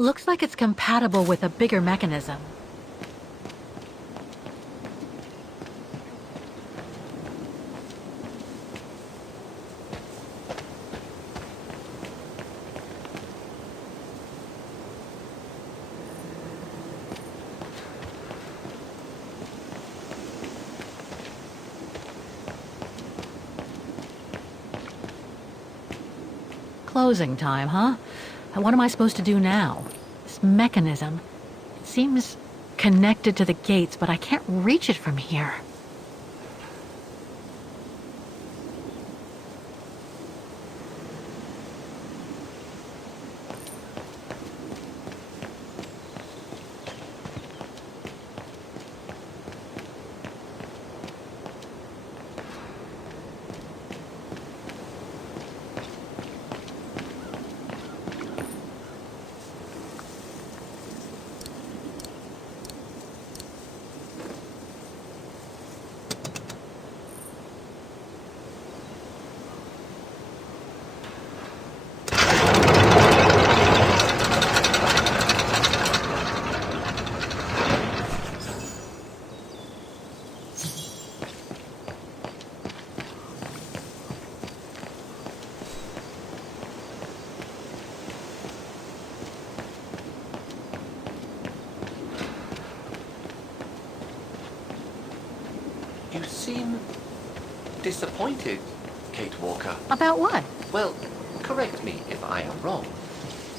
Looks like it's compatible with a bigger mechanism. Closing time, huh? And what am I supposed to do now? This mechanism, it seems connected to the gates, but I can't reach it from here. You seem disappointed, Kate Walker. About what? Well, correct me if I am wrong,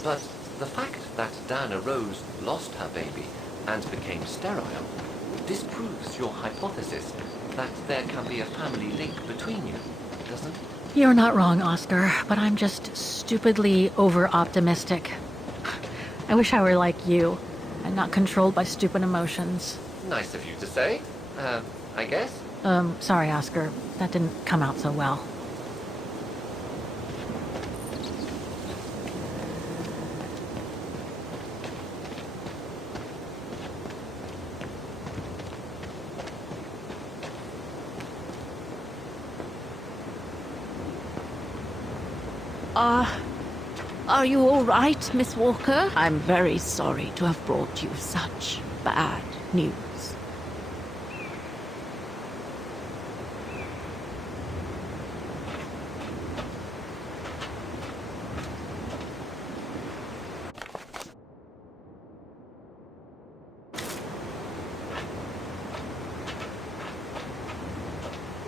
but the fact that Diana Rose lost her baby and became sterile disproves your hypothesis that there can be a family link between you, doesn't it? You're not wrong, Oscar, but I'm just stupidly over-optimistic. I wish I were like you, and not controlled by stupid emotions. Nice of you to say, I guess. Sorry, Oscar. That didn't come out so well. Are you all right, Miss Walker? I'm very sorry to have brought you such bad news.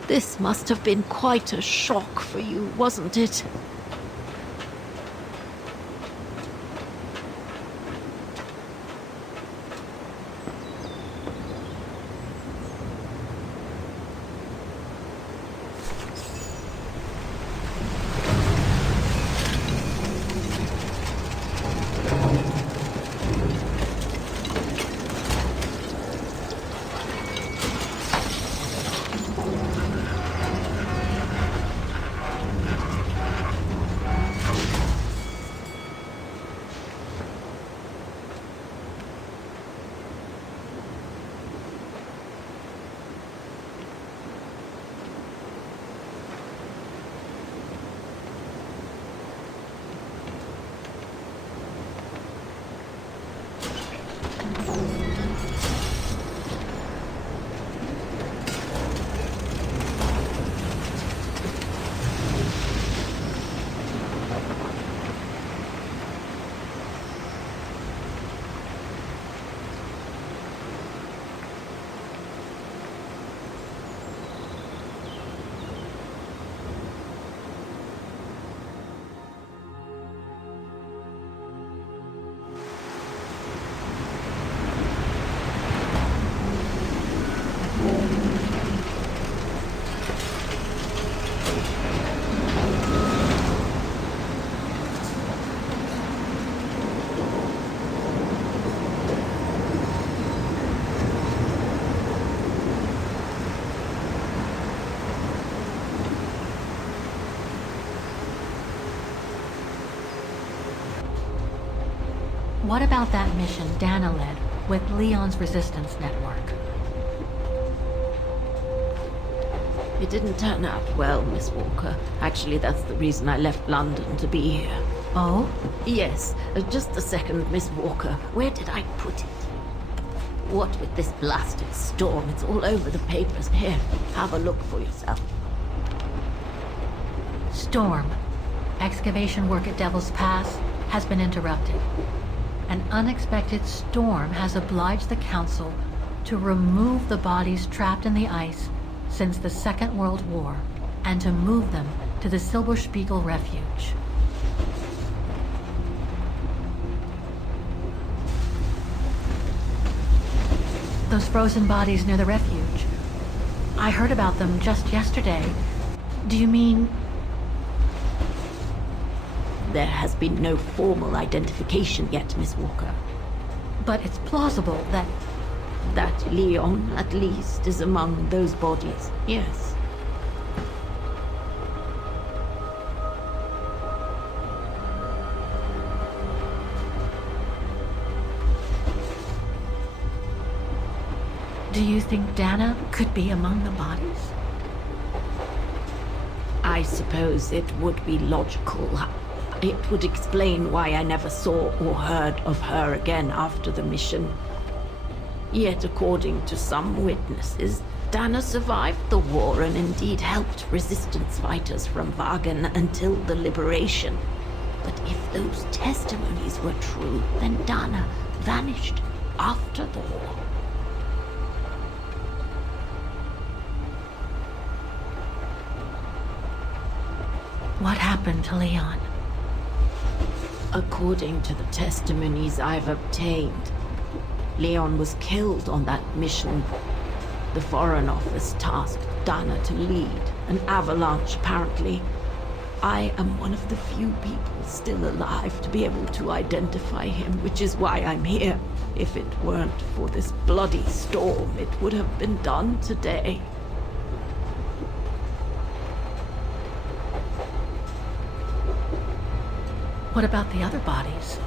This must have been quite a shock for you, wasn't it? What about that mission Dana led with Leon's resistance network? It didn't turn out well, Miss Walker. Actually, that's the reason I left London to be here. Oh? Yes, just a second, Miss Walker. Where did I put it? What with this blasted storm? It's all over the papers. Here, have a look for yourself. Storm. Excavation work at Devil's Pass has been interrupted. An unexpected storm has obliged the Council to remove the bodies trapped in the ice since the Second World War and to move them to the Silberspiegel Refuge. Those frozen bodies near the refuge. I heard about them just yesterday. Do you mean... There has been no formal identification yet, Miss Walker. But it's plausible that... That Leon, at least, is among those bodies, yes. Do you think Dana could be among the bodies? I suppose it would be logical. It would explain why I never saw or heard of her again after the mission. Yet, according to some witnesses, Dana survived the war and indeed helped resistance fighters from Wagen until the liberation. But if those testimonies were true, then Dana vanished after the war. What happened to Leon? According to the testimonies I've obtained, Leon was killed on that mission. The Foreign Office tasked Dana to lead an avalanche, apparently. I am one of the few people still alive to be able to identify him, which is why I'm here. If it weren't for this bloody storm, it would have been done today. What about the other bodies?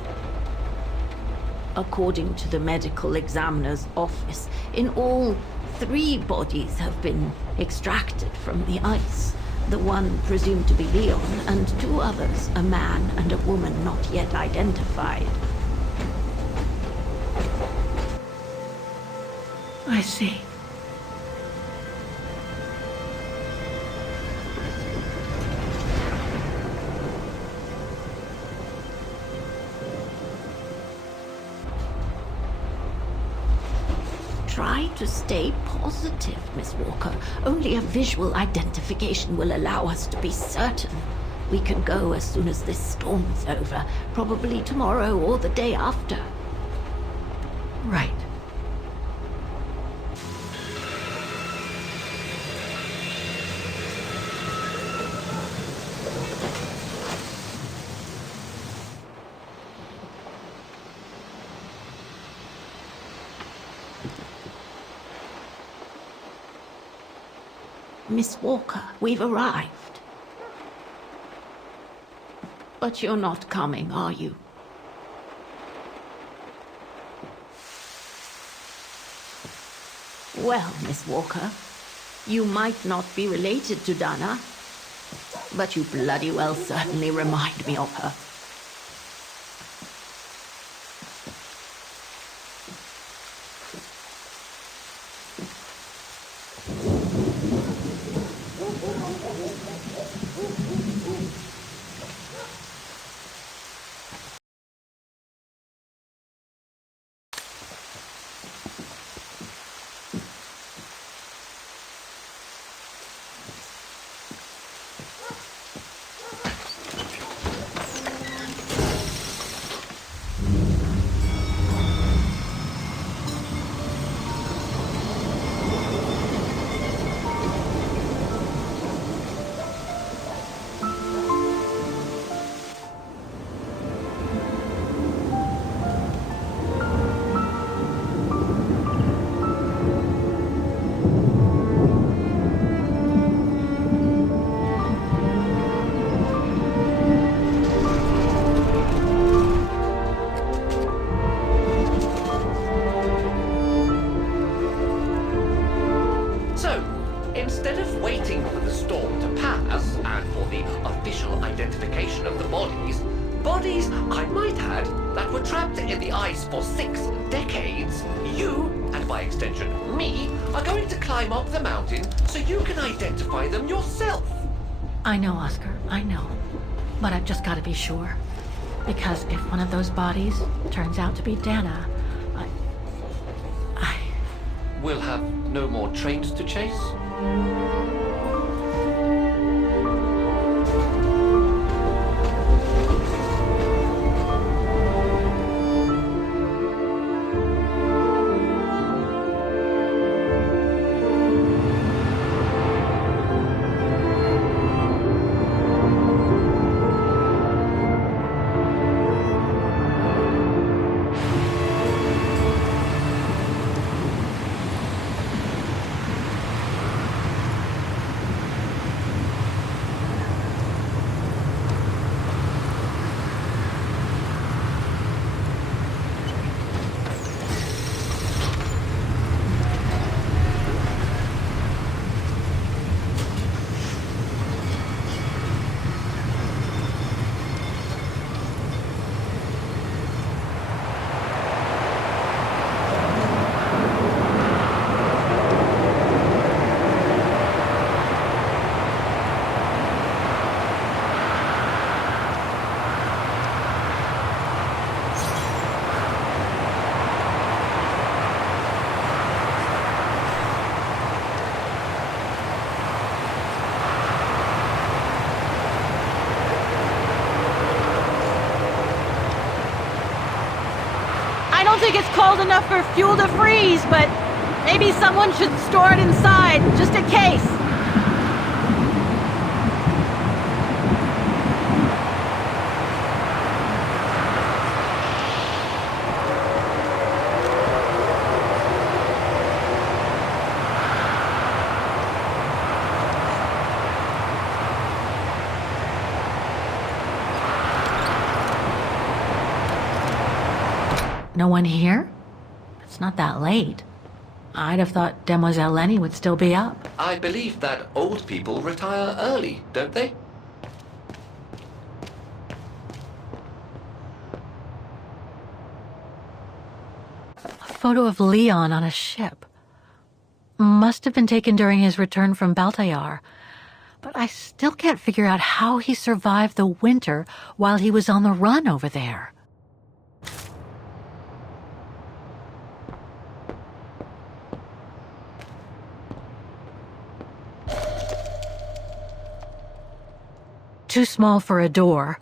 According to the medical examiner's office, in all, 3 bodies have been extracted from the ice. The one presumed to be Leon, and 2 others, a man and a woman not yet identified. I see. Try to stay positive, Miss Walker. Only a visual identification will allow us to be certain. We can go as soon as this storm's over, probably tomorrow or the day after. Right. Miss Walker, we've arrived. But you're not coming, are you? Well, Miss Walker, you might not be related to Dana, but you bloody well certainly remind me of her. Instead of waiting for the storm to pass and for the official identification of the bodies, Bodies, I might add, that were trapped in the ice for 6 decades. You, and by extension me, are going to climb up the mountain so you can identify them yourself. I know, Oscar, I know. But I've just got to be sure. Because if one of those bodies turns out to be Dana, I... We'll have no more trains to chase? I don't think it's cold enough for fuel to freeze, but maybe someone should store it inside, just in case. No one here? It's not that late. I'd have thought Demoiselle Lenny would still be up. I believe that old people retire early, don't they? A photo of Leon on a ship. Must have been taken during his return from Baltayar. But I still can't figure out how he survived the winter while he was on the run over there. Too small for a door.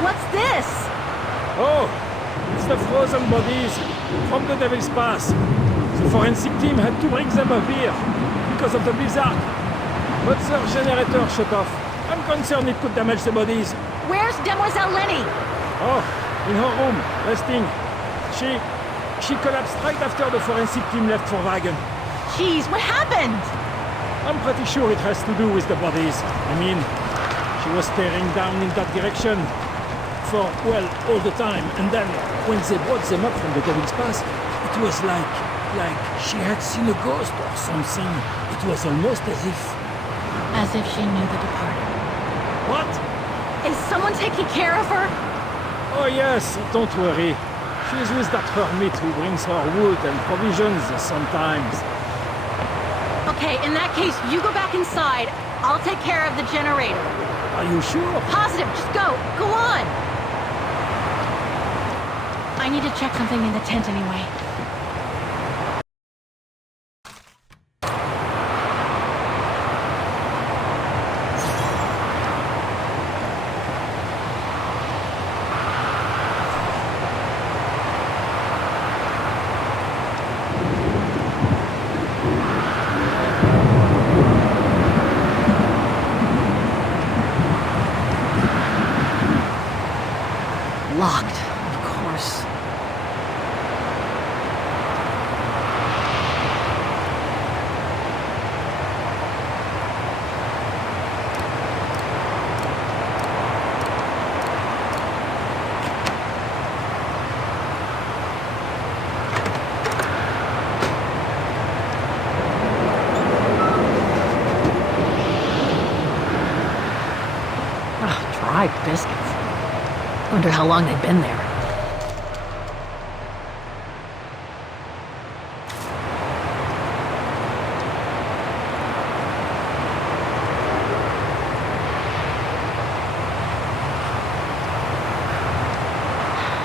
What's this? Oh, it's the frozen bodies from the Devil's Pass. The forensic team had to bring them up here because of the blizzard. But their generator shut off. I'm concerned it could damage the bodies. Where's Demoiselle Lenny? Oh, in her room, resting. She collapsed right after the forensic team left for Wagen. Jeez, what happened? I'm pretty sure it has to do with the bodies. I mean, she was staring down in that direction for, well, all the time. And then, when they brought them up from the Devil's Pass, it was like she had seen a ghost or something. It was almost as if... As if she knew the departed. What? Is someone taking care of her? Oh yes, don't worry. She's with that hermit who brings her wood and provisions sometimes. Okay, in that case, you go back inside. I'll take care of the generator. Are you sure? Positive, just go. Go on. I need to check something in the tent anyway. fried biscuits. Wonder how long they've been there.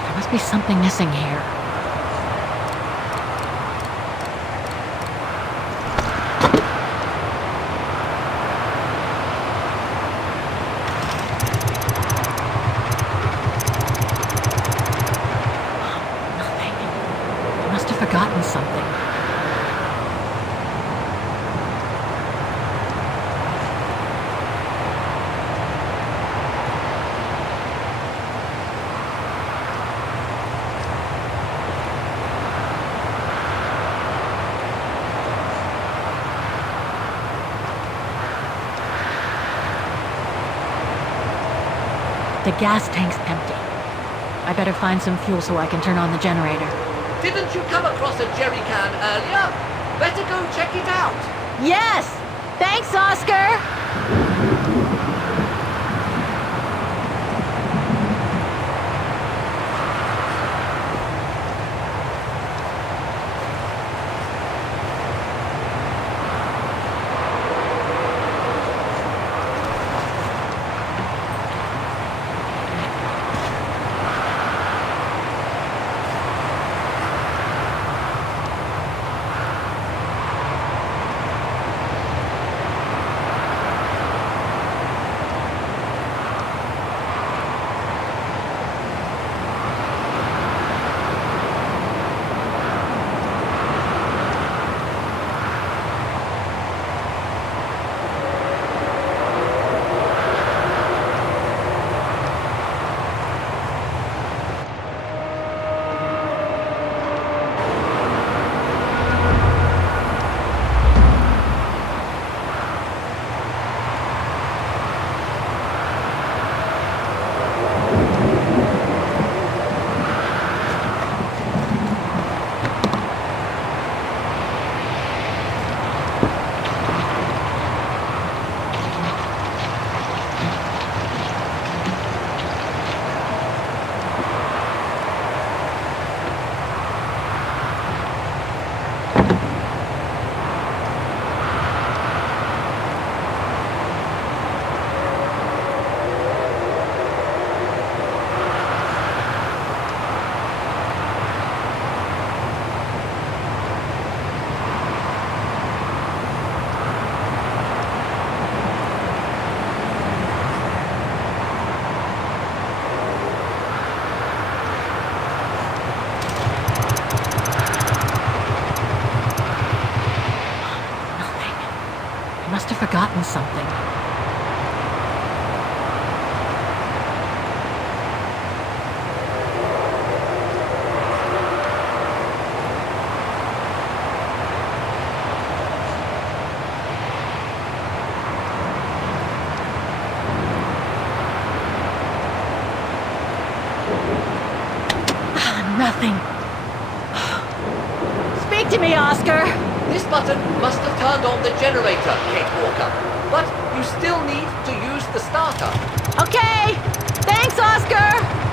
There must be something missing here. Forgotten something. The gas tank's empty. I better find some fuel so I can turn on the generator. Didn't you come across a jerry can earlier? Better go check it out. Yes! Thanks, Oscar! Must have forgotten something. Nothing. Speak to me, Oscar! This button must have turned on the generator, Kate Walker. But you still need to use the starter. Okay! Thanks, Oscar!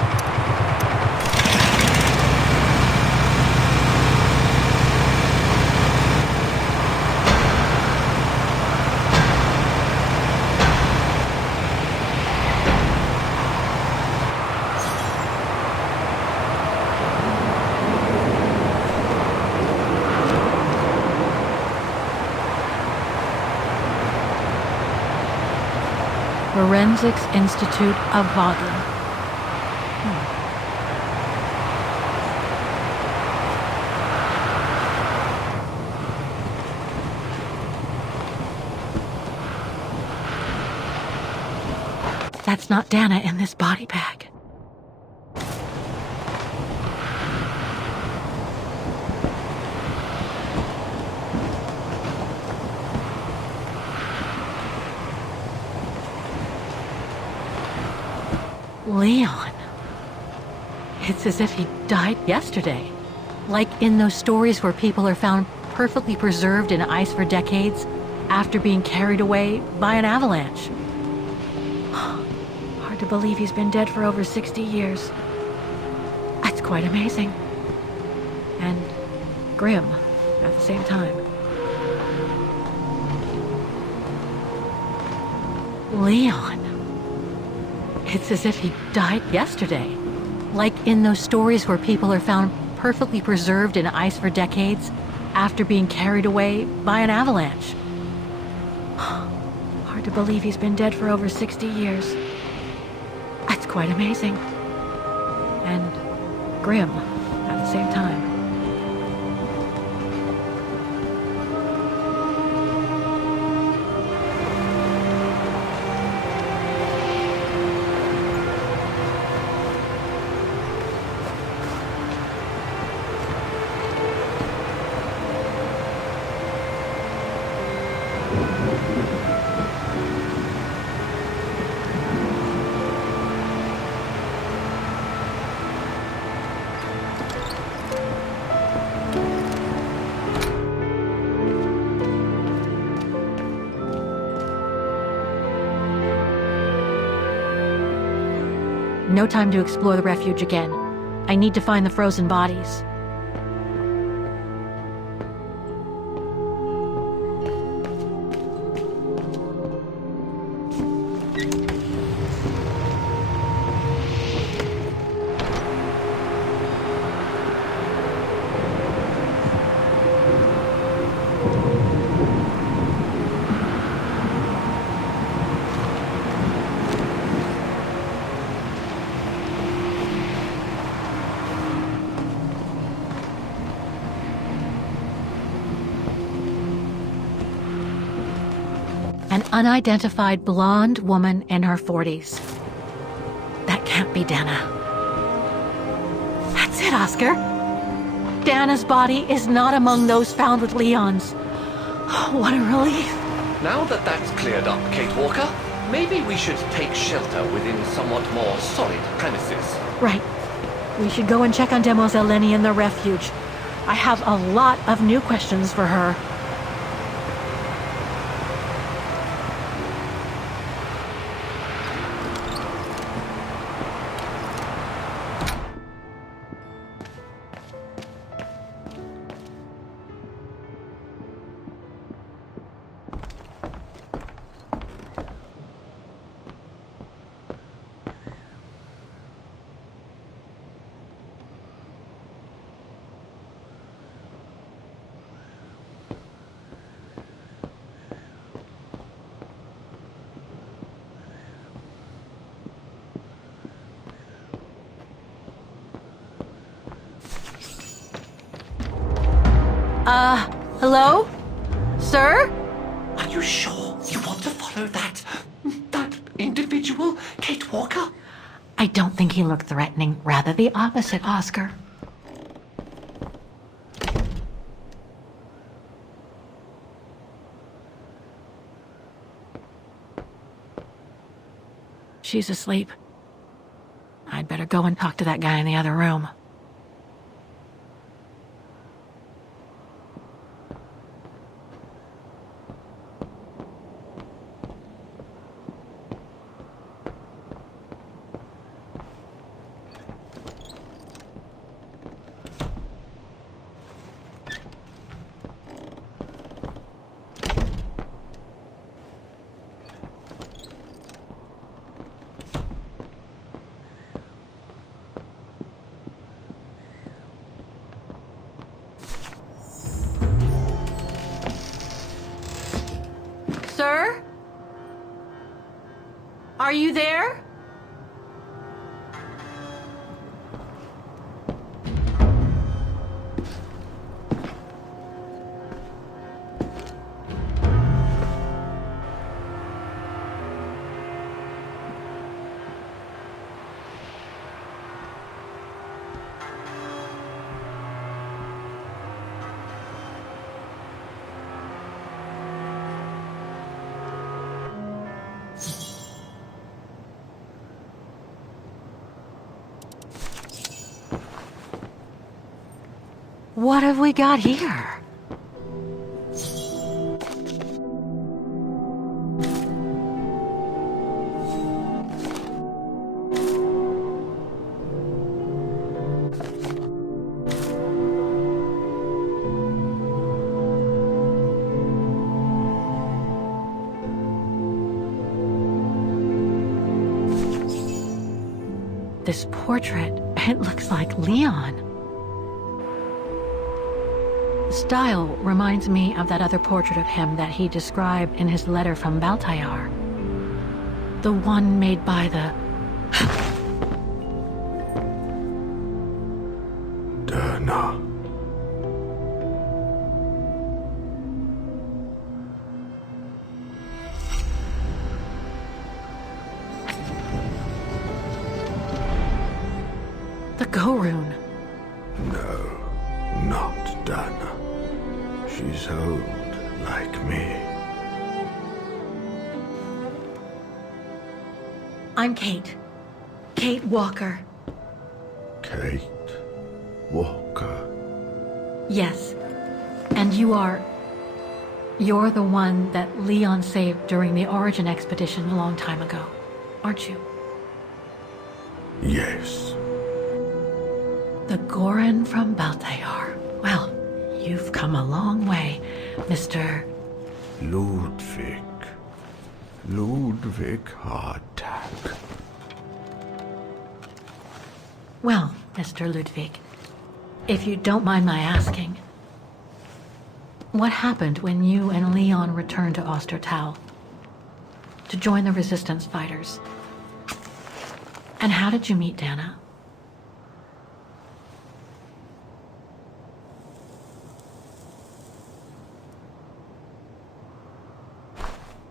Forensics Institute of Vaudlin. That's not Dana in this body bag. Leon. It's as if he died yesterday. Like in those stories where people are found perfectly preserved in ice for decades after being carried away by an avalanche. Hard to believe he's been dead for over 60 years. That's quite amazing. And grim at the same time. Leon. It's as if he died yesterday. Like in those stories where people are found perfectly preserved in ice for decades after being carried away by an avalanche. Hard to believe he's been dead for over 60 years. That's quite amazing. And grim at the same time. No time to explore the refuge again. I need to find the frozen bodies. An unidentified blonde woman in her 40s. That can't be Dana. That's it, Oscar. Dana's body is not among those found with Leon's. What a relief. Now that that's cleared up, Kate Walker, maybe we should take shelter within somewhat more solid premises. Right. We should go and check on Demoiselle Lenny in the refuge. I have a lot of new questions for her. Hello? Sir? Are you sure you want to follow that individual, Kate Walker? I don't think he looked threatening. Rather the opposite, Oscar. She's asleep. I'd better go and talk to that guy in the other room. Sir? Are you there? What have we got here? This portrait, it looks like Leon. The style reminds me of that other portrait of him that he described in his letter from Baltayar. The one made by the... Derna. the Gorun. No, not Dana. She's old, like me. I'm Kate. Kate Walker. Kate Walker. Yes. And you're the one that Leon saved during the Origin expedition a long time ago, aren't you? Yes. The Goran from Baltayar. Well, you've come a long way, Mr. Ludwig. Ludwig Hardtack. Well, Mr. Ludwig, if you don't mind my asking, what happened when you and Leon returned to Ostertal to join the Resistance fighters? And how did you meet Dana?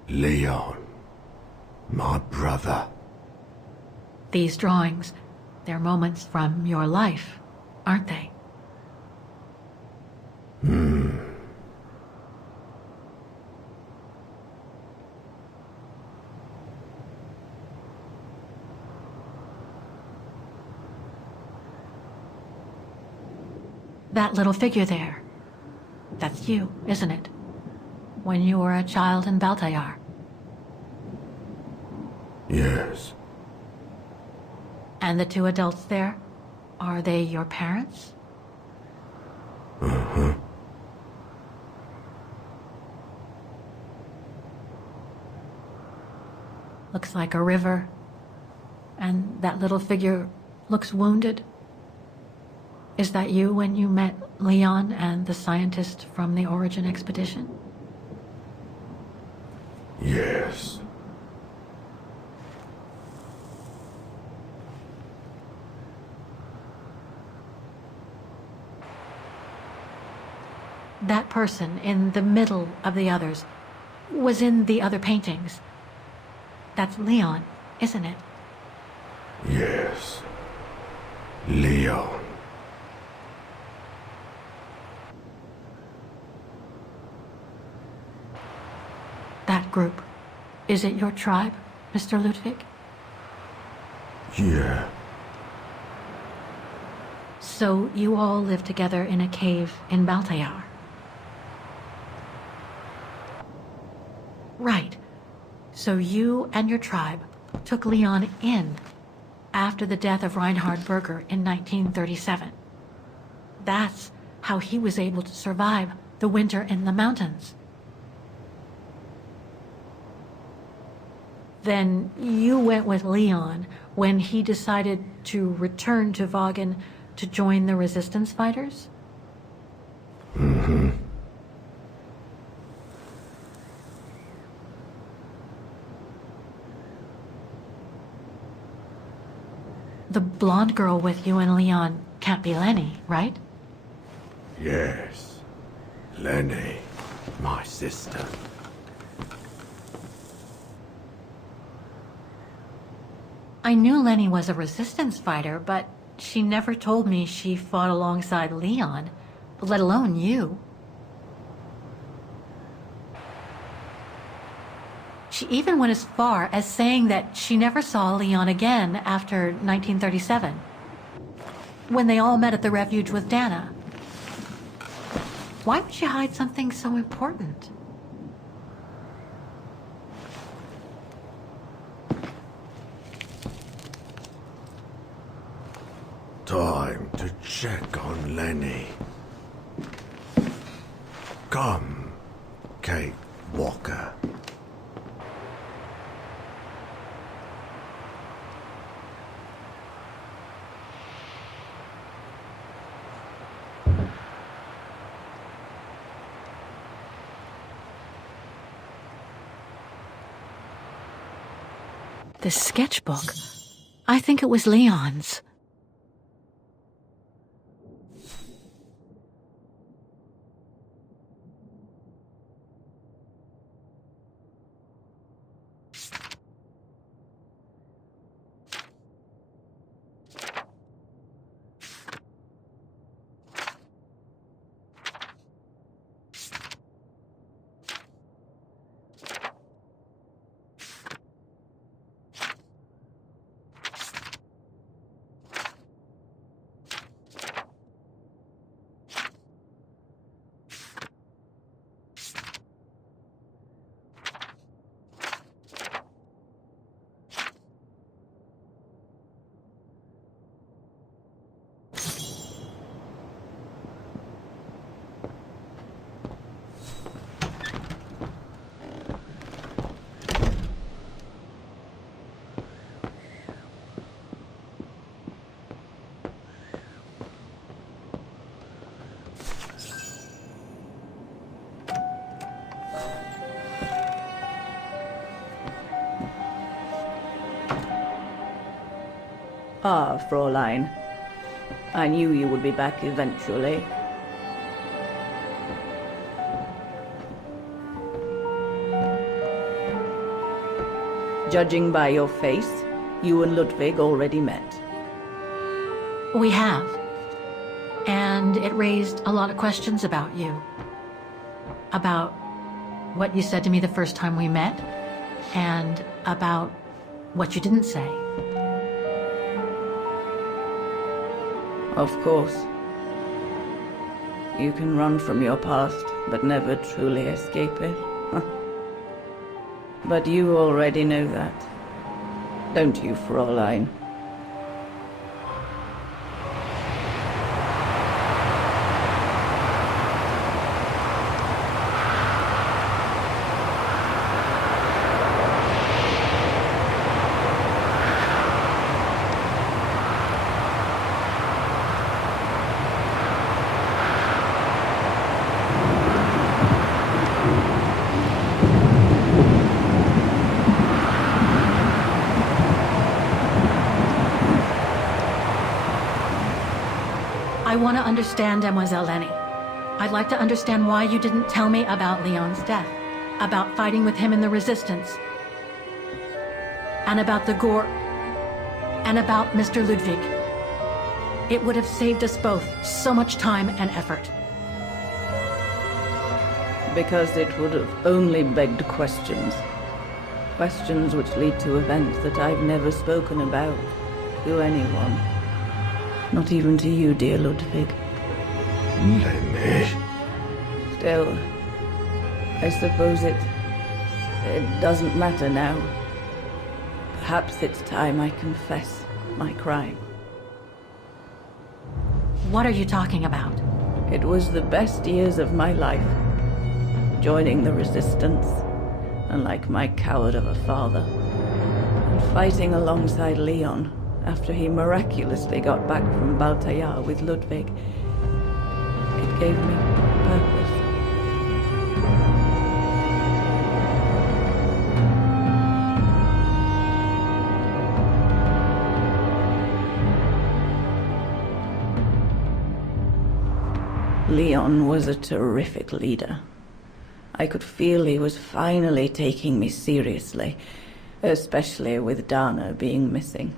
Leon. My brother. These drawings, they're moments from your life, aren't they? That little figure there, that's you, isn't it? When you were a child in Baltayar. Yes. And the two adults there, are they your parents? Uh-huh. Looks like a river. And that little figure looks wounded. Is that you when you met Leon and the scientist from the Origin expedition? Yes. That person in the middle of the others was in the other paintings. That's Leon, isn't it? Yes. Leon. That group. Is it your tribe, Mr. Ludwig? Yeah. So you all live together in a cave in Baltayar? Right. So you and your tribe took Leon in after the death of Reinhard Berger in 1937. That's how he was able to survive the winter in the mountains. Then you went with Leon when he decided to return to Vagen to join the Resistance fighters? Mm-hmm. The blonde girl with you and Leon can't be Lenny, right? Yes. Lenny. My sister. I knew Lenny was a Resistance fighter, but she never told me she fought alongside Leon, let alone you. She even went as far as saying that she never saw Leon again after 1937, when they all met at the refuge with Dana. Why would she hide something so important? Time to check on Lenny. Come, Kate Walker. The sketchbook. I think it was Leon's. Ah, Fräulein. I knew you would be back eventually. Judging by your face, you and Ludwig already met. We have. And it raised a lot of questions about you. About what you said to me the first time we met, and about what you didn't say. Of course. You can run from your past, but never truly escape it. But you already know that. Don't you, Fräulein? I want to understand Demoiselle Lenny. I'd like to understand why you didn't tell me about Leon's death, about fighting with him in the Resistance, and about the Gore, and about Mr. Ludwig. It would have saved us both so much time and effort. Because it would have only begged questions. Questions which lead to events that I've never spoken about to anyone. Not even to you, dear Ludwig. Lenny. Still, I suppose it doesn't matter now. Perhaps it's time I confess my crime. What are you talking about? It was the best years of my life. Joining the Resistance, unlike my coward of a father, and fighting alongside Leon after he miraculously got back from Baltayar with Ludwig. It gave me purpose. Leon was a terrific leader. I could feel he was finally taking me seriously, especially with Dana being missing.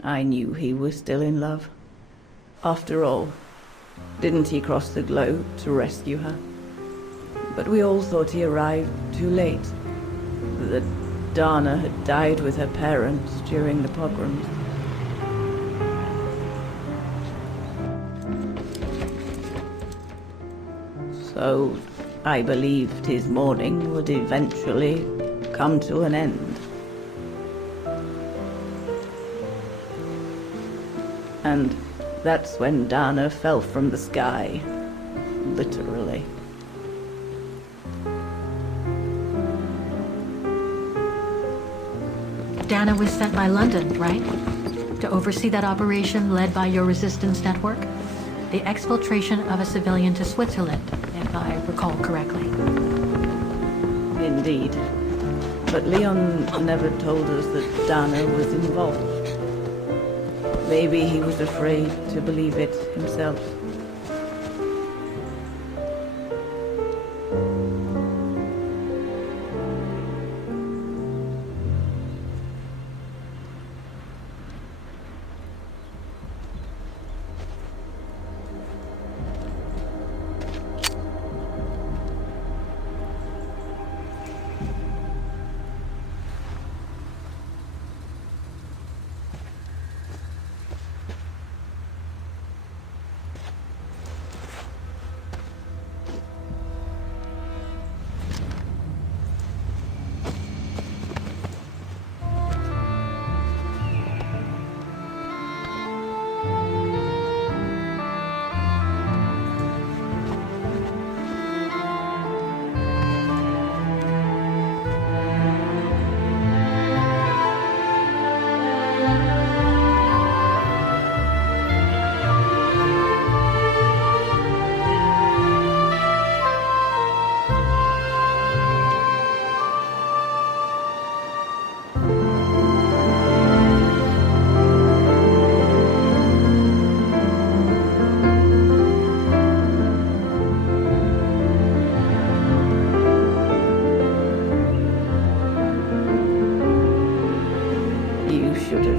I knew he was still in love. After all, didn't he cross the globe to rescue her? But we all thought he arrived too late. That Dana had died with her parents during the pogroms. So I believed his mourning would eventually come to an end. And that's when Dana fell from the sky, literally. Dana was sent by London, right? To oversee that operation led by your resistance network? The exfiltration of a civilian to Switzerland, if I recall correctly. Indeed. But Leon never told us that Dana was involved. Maybe he was afraid to believe it himself.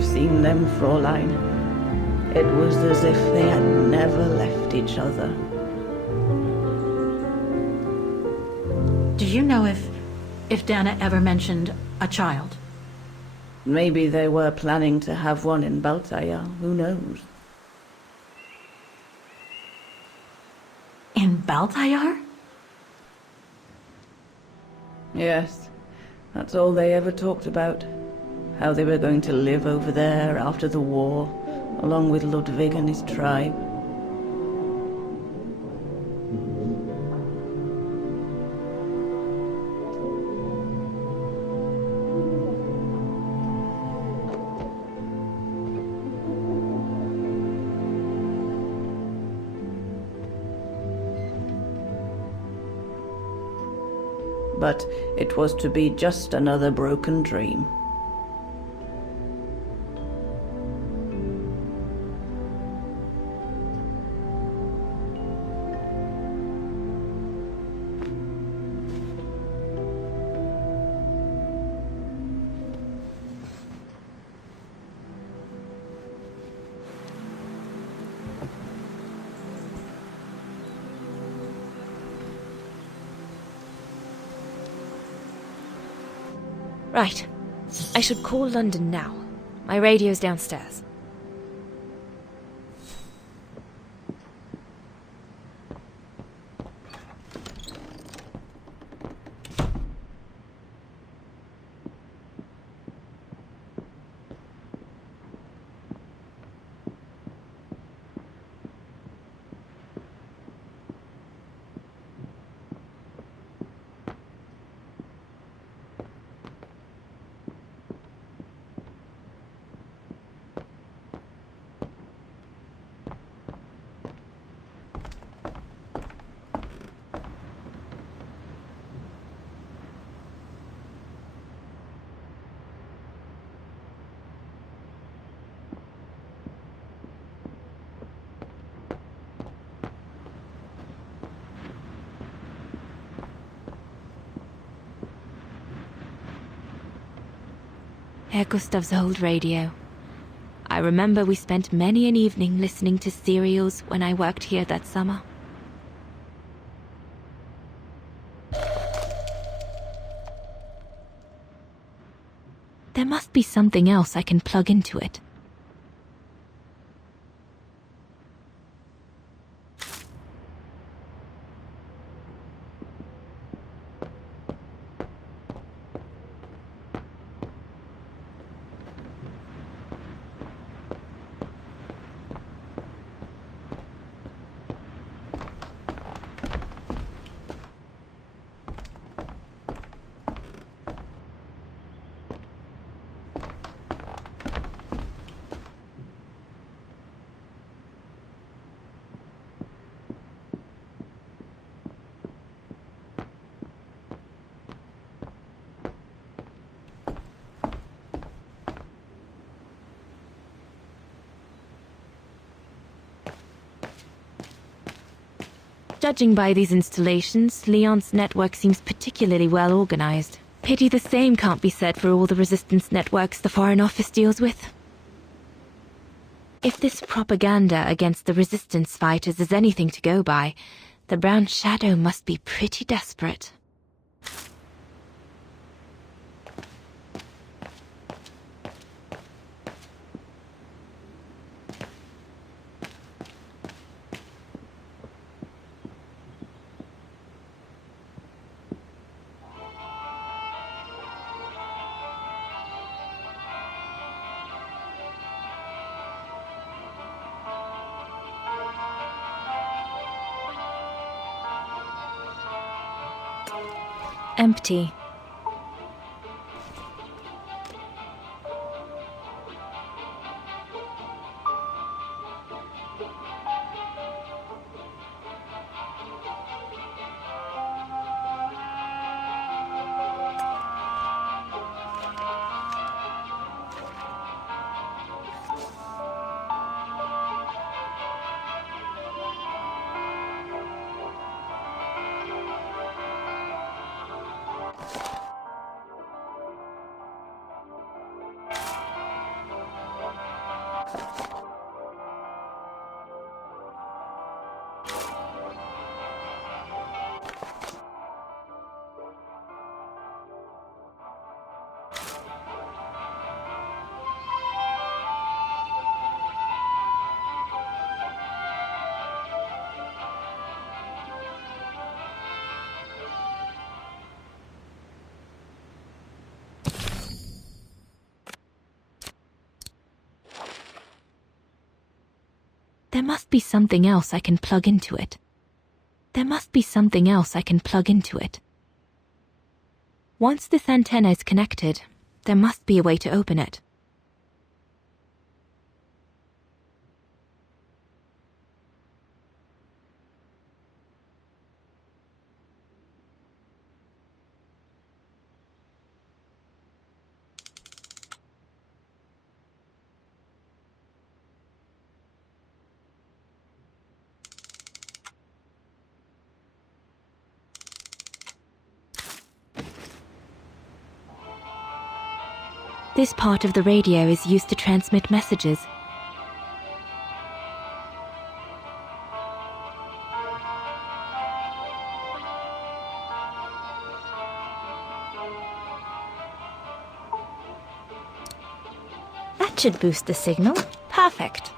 Seen them, Fräulein. It was as if they had never left each other. Do you know if Dana ever mentioned a child? Maybe they were planning to have one in Baltaya, who knows? In Baltayar? Yes, that's all they ever talked about. How they were going to live over there after the war, along with Ludwig and his tribe. But it was to be just another broken dream. Right. I should call London now. My radio's downstairs. Herr Gustav's old radio. I remember we spent many an evening listening to serials when I worked here that summer. There must be something else I can plug into it. Judging by these installations, Leon's network seems particularly well organized. Pity the same can't be said for all the resistance networks the Foreign Office deals with. If this propaganda against the resistance fighters is anything to go by, the Brown Shadow must be pretty desperate. Empty. There must be something else I can plug into it. There must be something else I can plug into it. Once this antenna is connected, there must be a way to open it. This part of the radio is used to transmit messages. That should boost the signal. Perfect.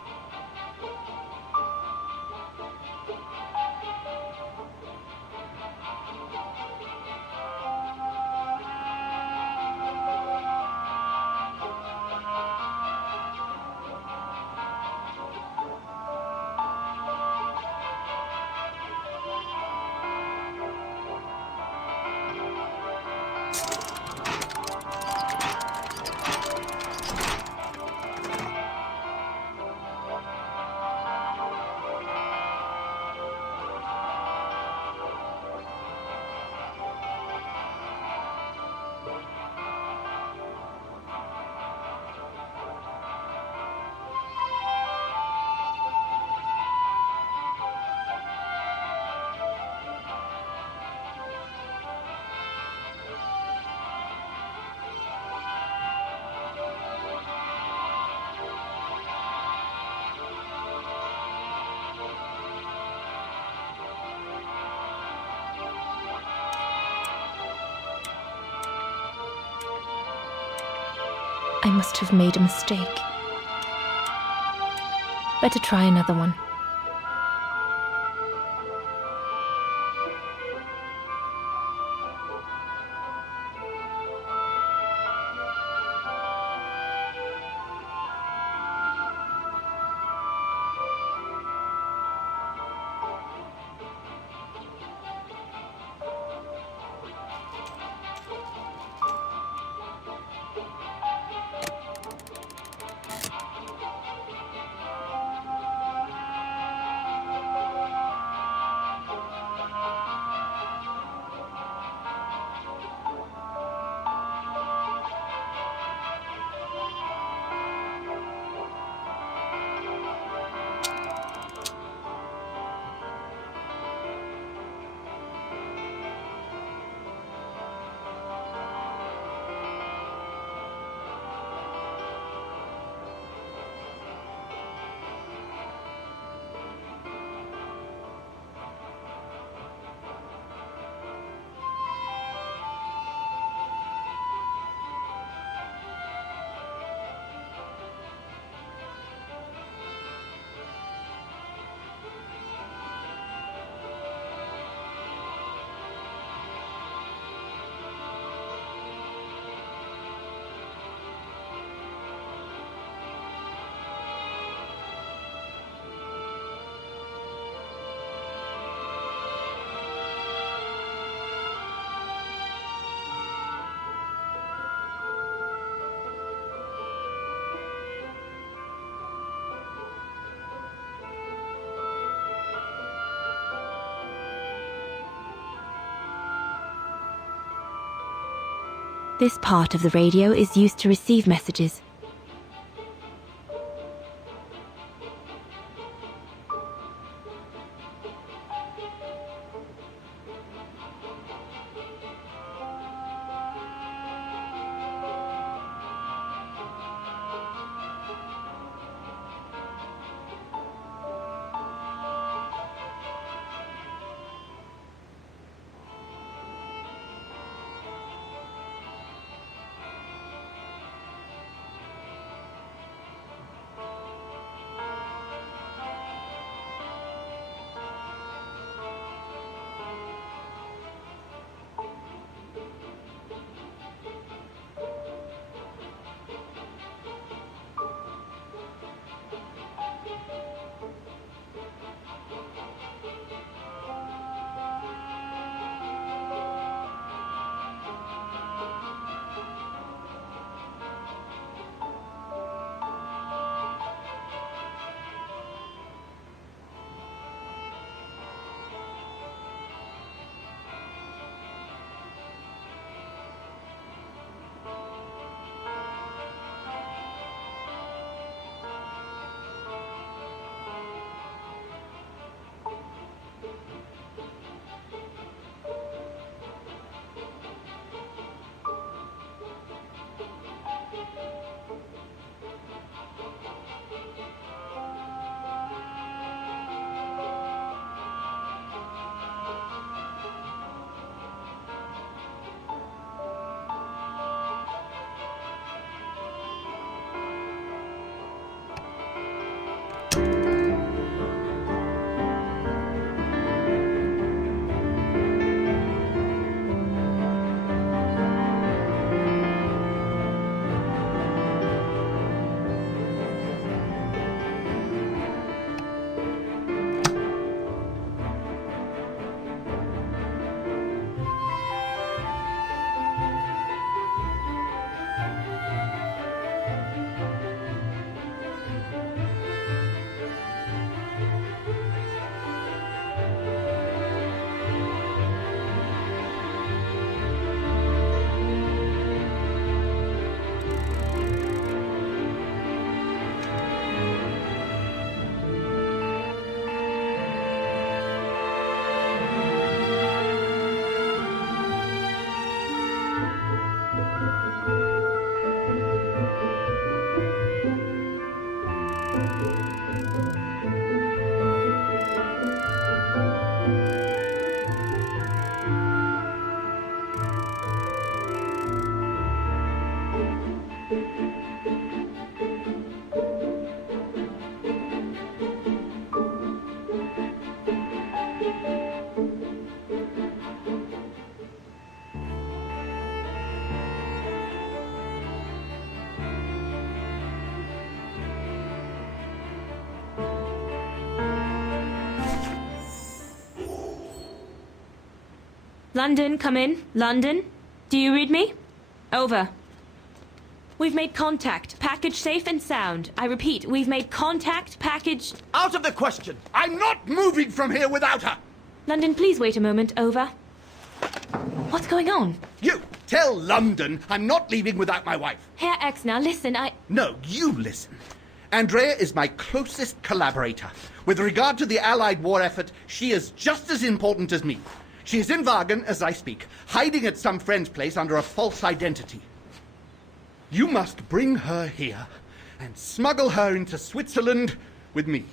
I must have made a mistake. Better try another one. This part of the radio is used to receive messages. London, come in. London? Do you read me? Over. We've made contact. Package safe and sound. I repeat, we've made contact. Package... Out of the question! I'm not moving from here without her! London, please wait a moment. Over. What's going on? You! Tell London I'm not leaving without my wife. Herr Exner, listen, No, you listen. Andrea is my closest collaborator. With regard to the Allied war effort, she is just as important as me. She is in Wagen as I speak, hiding at some friend's place under a false identity. You must bring her here and smuggle her into Switzerland with me.